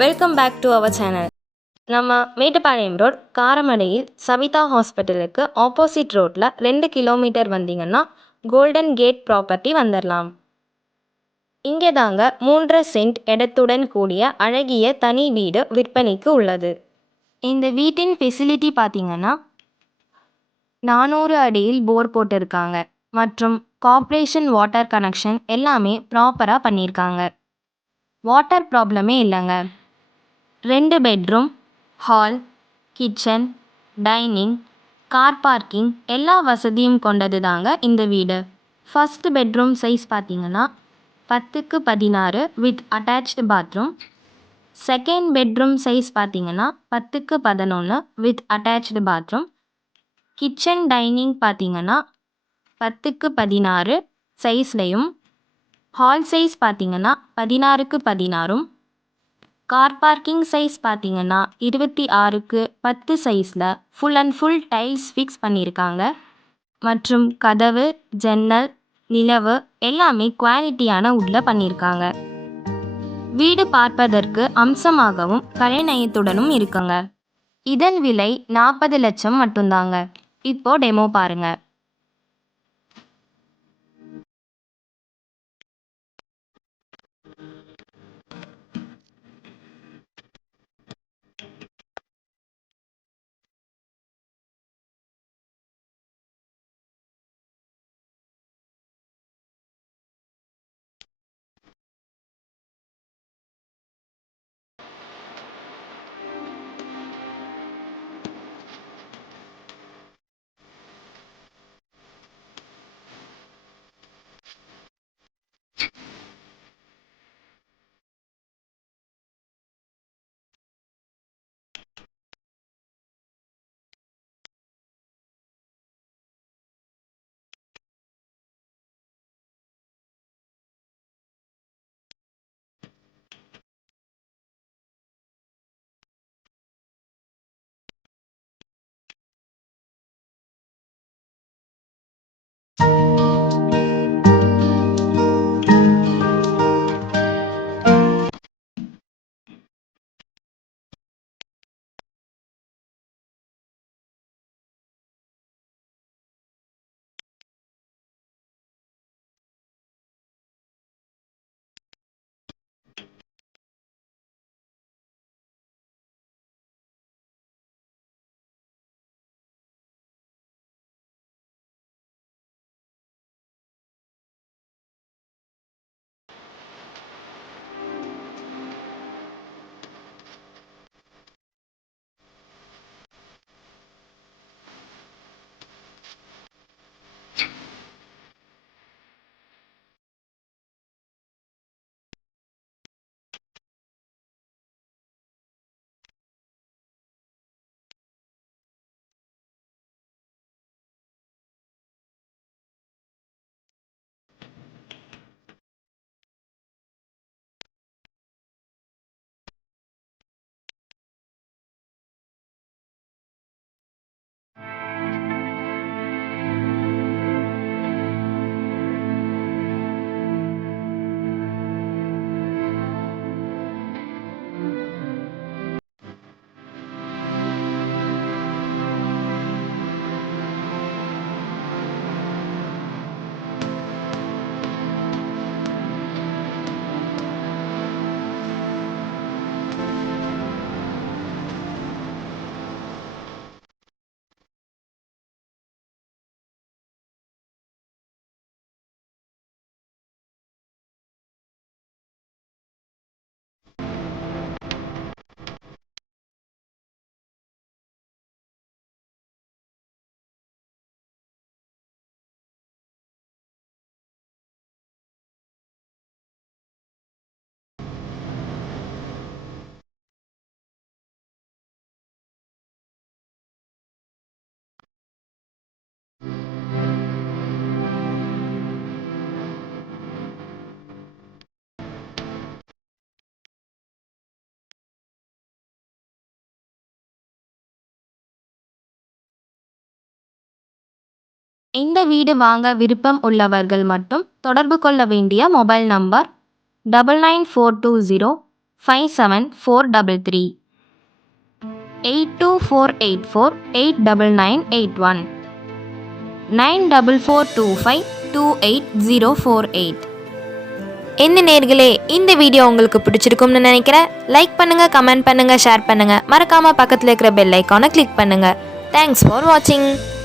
Welcome back to our channel. நம்ம Mettupalayam road காரமடையில் Savitha ஹாஸ்பிட்டலுக்கு opposite ரோட்டில் 2 கிலோமீட்டர் வந்தீங்கன்னா கோல்டன் கேட் ப்ராப்பர்ட்டி வந்துடலாம். இங்கே தாங்க 3 சென்ட் இடத்துடன் கூடிய அழகிய தனி வீடு விற்பனைக்கு உள்ளது. இந்த வீட்டின் ஃபெசிலிட்டி பார்த்தீங்கன்னா 400 அடியில் போர் போட்டிருக்காங்க மற்றும் கார்ப்பரேஷன் வாட்டர் கனெக்ஷன் எல்லாமே ப்ராப்பராக பண்ணியிருக்காங்க. வாட்டர் ப்ராப்ளமே இல்லைங்க. 2 bedroom, hall, kitchen, dining, car parking எல்லா வசதியும் கொண்டது தாங்க இந்த வீடு. ஃபர்ஸ்ட் பெட்ரூம் சைஸ் பார்த்தீங்கன்னா 10க்கு 16 with attached bathroom. Second bedroom size பார்த்தீங்கன்னா 10க்கு 11 with attached bathroom. Kitchen dining பார்த்தீங்கன்னா 10க்கு 16 சைஸ்லையும், ஹால் சைஸ் பார்த்தீங்கன்னா 16க்கு 16ம், கார் பார்க்கிங் சைஸ் பார்த்தீங்கன்னா 26க்கு 10 சைஸில் full and full tiles fix பண்ணியிருக்காங்க மற்றும் கதவு, ஜன்னல், நிலவு எல்லாமே குவாலிட்டியான உட்ல பண்ணியிருக்காங்க. வீடு பார்ப்பதற்கு அம்சமாகவும் கலைநயத்துடனும் இருக்குங்க. இதன் விலை 40 லட்சம் மட்டும்தாங்க. இப்போ டெமோ பாருங்க. இந்த வீடு வாங்க விருப்பம் உள்ளவர்கள் மட்டும் தொடர்பு கொள்ள வேண்டிய மொபைல் நம்பர் 994204 57 433 82484 89981 9442528048. என்ன நேர்களே, இந்த வீடியோ உங்களுக்கு பிடிச்சிருக்கும்னு நினைக்கிறேன். லைக் பண்ணுங்க, கமெண்ட் பண்ணுங்க, ஷேர் பண்ணுங்க. மறக்காம பக்கத்தில் இருக்கிற பெல் ஐக்கானை கிளிக் பண்ணுங்க. தேங்க்ஸ் ஃபார் வாட்சிங்.